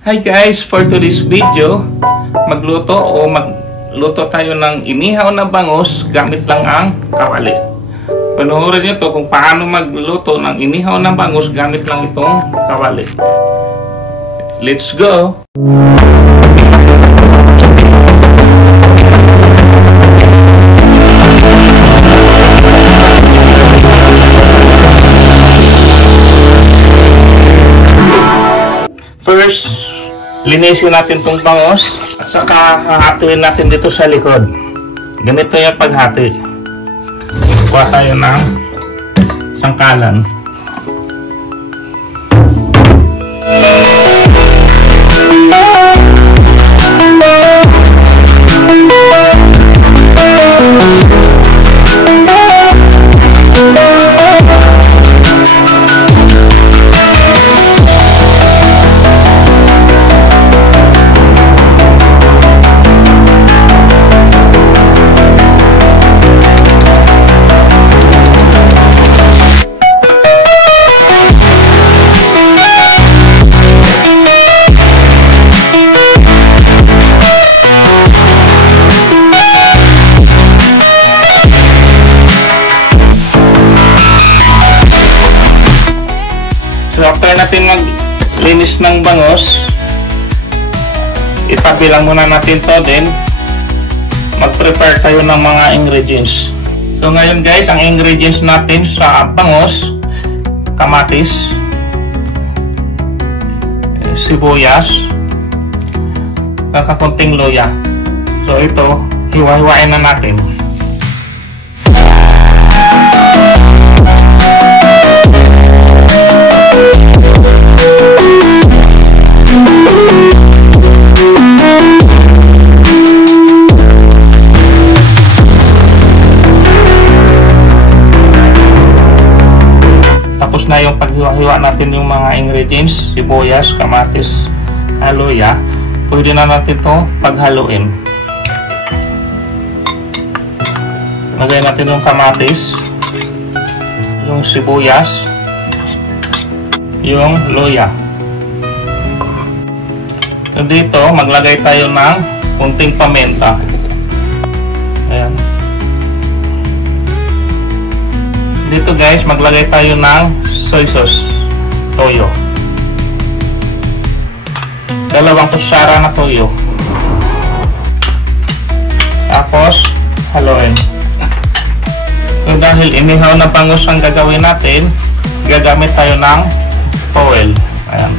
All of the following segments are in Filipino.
Hi guys, for today's video, magluto tayo ng inihaw na bangus gamit lang ang kawali. Panoorin nyo to kung paano magluto ng inihaw na bangus gamit lang itong kawali. Let's go! First, linisin natin itong bangus at saka hahatiin natin dito sa likod. Ganito yung paghati. Kuha tayo ng sangkalan. So after natin maglinis ng bangus, itabi lang muna natin to, then mag-prepare tayo ng mga ingredients. So ngayon guys, ang ingredients natin sa bangus: kamatis, sibuyas, kakakunting luya. So ito, hiwa-hiwain na natin. Tapos na yung paghiwa-hiwa natin yung mga ingredients, sibuyas, kamatis, luya. Pwede na natin to paghaluin. Lagay natin yung kamatis, yung sibuyas, yung luya. So dito, maglagay tayo ng kunting paminta. Ayan. Dito guys, maglagay tayo ng soy sauce, toyo. 2 kutsara na toyo. Tapos, haluin. So dahil inihaw na bangus ang gagawin natin, gagamit tayo ng foil. Ayan.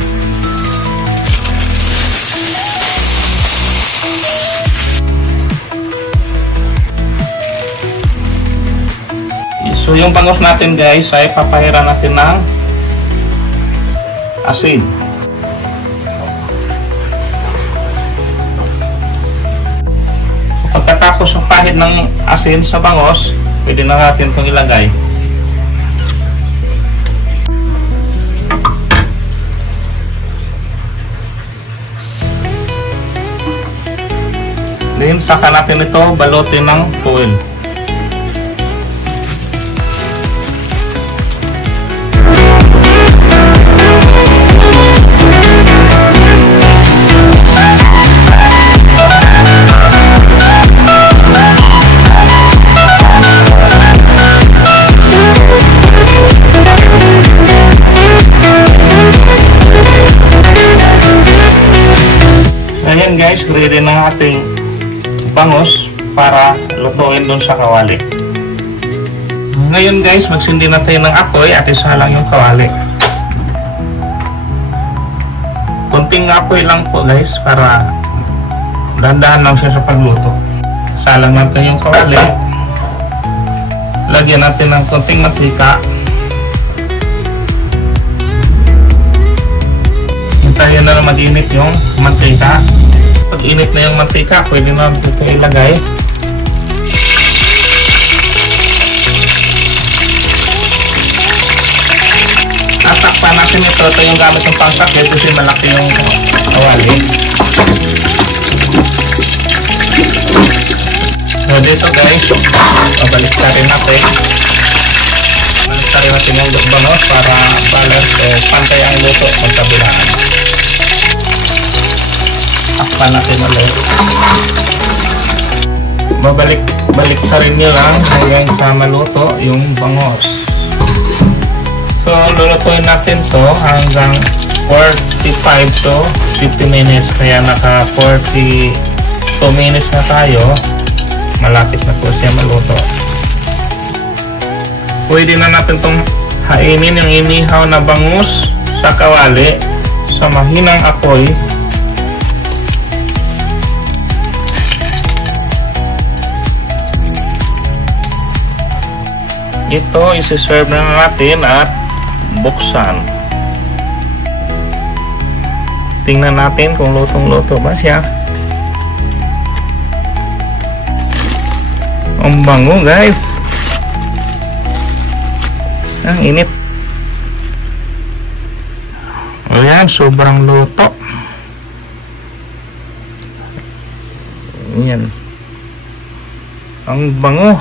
So yung bangus natin guys ay papahiran natin ng asin. Pagkatapos ng pahid ng asin sa bangus, pwede na natin itong ilagay. Then saka natin ito balutin ng foil. Ayan guys, ready na ating bangus para lutuin dun sa kawali. Ngayon guys, magsindi na tayo ng apoy at isalang yung kawali. Kunting apoy lang po guys, para dahan-dahan lang siya sa pagluto. Salang natin yung kawali. Lagyan natin ng kunting mantika. Hintayin na mag-init yung mantika. Pag init na yung mantika, pwede na ito ilagay. Tatakpan natin ito. Ito yung gamit ng pangtakip kasi malaki yung kawali. So dito guys, pabalik na rin natin. Balik natin yung bangus para balance o pantay ang luto pagkabilaan. Takpan natin ulit. Babalik sa rin nyo lang hanggang sa maluto yung bangos. So, lulutuin natin to hanggang 45 to 50 minutes. Kaya naka 42 minutes na tayo. Malapit na po siya maluto. Pwede na natin tong hainin yung inihaw na bangus sa kawali sa mahinang apoy. Ito isi-serve na natin at buksan. Tingnan natin kung lutong-luto ba siya. Ang bango, guys. Ang init. Ayan, sobrang luto. Ayan. Ang bango.